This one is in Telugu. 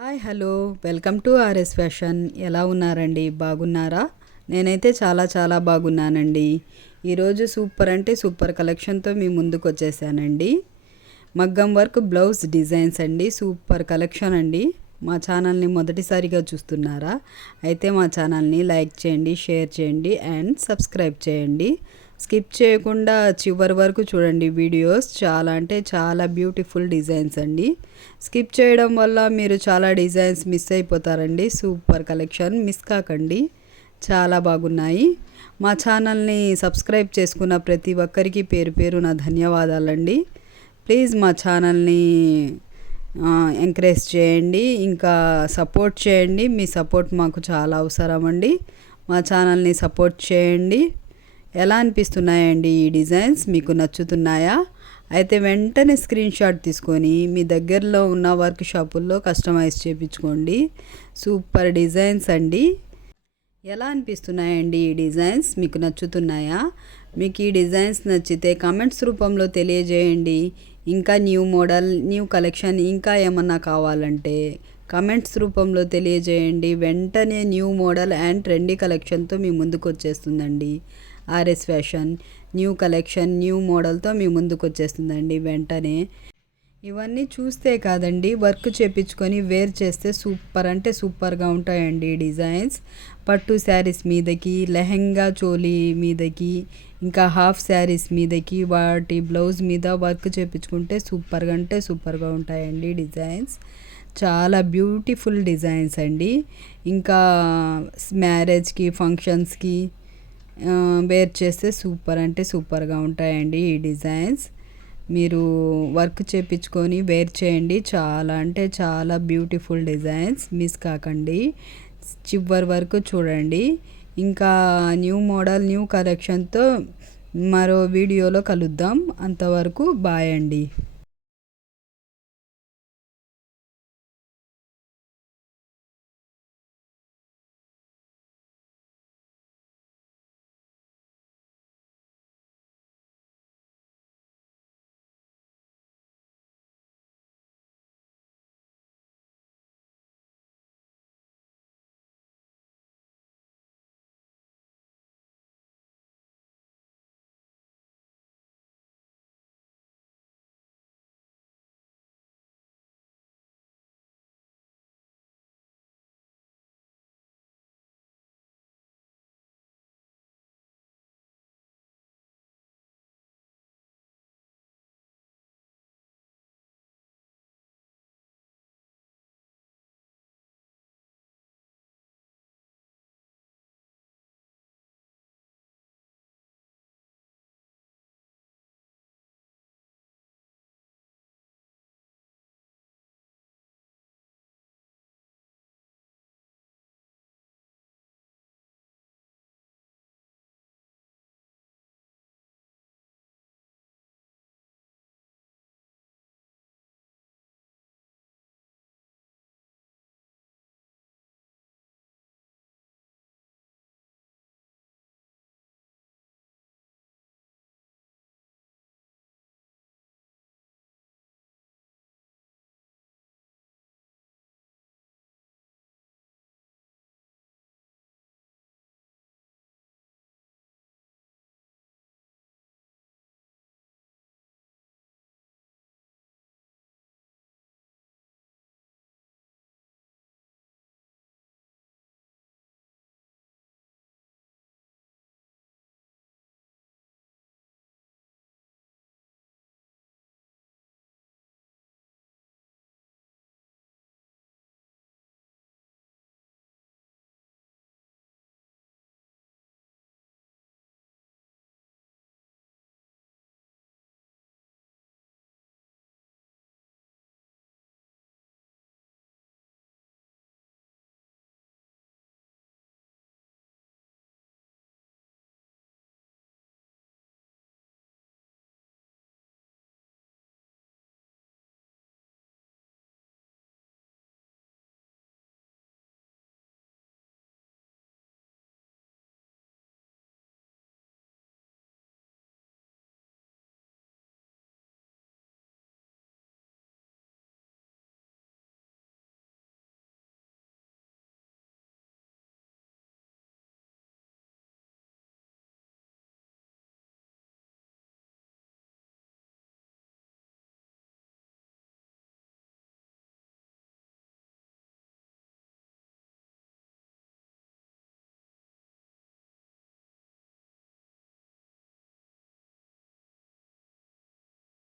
Hi hello welcome to RS fashion. ఎలా ఉన్నారండి? బాగున్నారా? నేనైతే చాలా బాగున్నానండి. ఈరోజు సూపర్ అంటే సూపర్ కలెక్షన్తో మీ ముందుకు వచ్చేసానండి. మగ్గం వర్క్ బ్లౌజ్ డిజైన్స్ అండి. సూపర్ కలెక్షన్ అండి. మా ఛానల్ని మొదటిసారిగా చూస్తున్నారా? అయితే మా ఛానల్ని లైక్ చేయండి, షేర్ చేయండి అండ్ సబ్స్క్రైబ్ చేయండి. స్కిప్ చేయకుండా చివరి వరకు చూడండి. వీడియోస్ చాలా అంటే చాలా బ్యూటిఫుల్ డిజైన్స్ అండి. స్కిప్ చేయడం వల్ల మీరు చాలా డిజైన్స్ మిస్ అయిపోతారండి. సూపర్ కలెక్షన్ మిస్ కాకండి, చాలా బాగున్నాయి. మా ఛానల్ని సబ్స్క్రైబ్ చేసుకున్న ప్రతి ఒక్కరికి పేరు పేరు నా ధన్యవాదాలండి. ప్లీజ్ మా ఛానల్ని ఎంకరేజ్ చేయండి, ఇంకా సపోర్ట్ చేయండి. మీ సపోర్ట్ మాకు చాలా అవసరం అండి. మా ఛానల్ని సపోర్ట్ చేయండి. ఎలా అనిపిస్తున్నాయండి ఈ డిజైన్స్? మీకు నచ్చుతున్నాయా? అయితే వెంటనే స్క్రీన్ షాట్ తీసుకొని మీ దగ్గరలో ఉన్న వర్క్ షాపుల్లో కస్టమైజ్ చేయించుకోండి. సూపర్ డిజైన్స్ అండి. ఎలా అనిపిస్తున్నాయండి ఈ డిజైన్స్? మీకు నచ్చుతున్నాయా? మీకు ఈ డిజైన్స్ నచ్చితే కామెంట్స్ రూపంలో తెలియజేయండి. ఇంకా న్యూ మోడల్, న్యూ కలెక్షన్ ఇంకా ఏమన్నా కావాలంటే కామెంట్స్ రూపంలో తెలియజేయండి. వెంటనే న్యూ మోడల్ అండ్ ట్రెండీ కలెక్షన్తో మీ ముందుకు వచ్చేస్తుందండి RS fashion. New collection, new మోడల్తో మీ ముందుకు వచ్చేస్తుందండి వెంటనే. ఇవన్నీ చూస్తే కాదండి, వర్క్ చేపించుకొని వేర్ చేస్తే సూపర్ అంటే సూపర్గా ఉంటాయండి డిజైన్స్. పట్టు శారీస్ మీదకి, లెహెంగా చోలీ మీదకి, ఇంకా హాఫ్ శారీస్ మీదకి, వాటి బ్లౌజ్ మీద వర్క్ చేపించుకుంటే సూపర్గా అంటే సూపర్గా ఉంటాయండి డిజైన్స్. చాలా బ్యూటిఫుల్ డిజైన్స్ అండి. ఇంకా మ్యారేజ్కి, ఫంక్షన్స్కి వేర్ చేస్తే సూపర్ అంటే సూపర్గా ఉంటాయండి ఈ డిజైన్స్. మీరు వర్క్ చేపించుకొని వేర్ చేయండి. చాలా అంటే చాలా బ్యూటిఫుల్ డిజైన్స్. మిస్ కాకండి, చివరి వరకు చూడండి. ఇంకా న్యూ మోడల్, న్యూ కలెక్షన్తో మరో వీడియోలో కలుద్దాం. అంతవరకు బాయ్ అండి.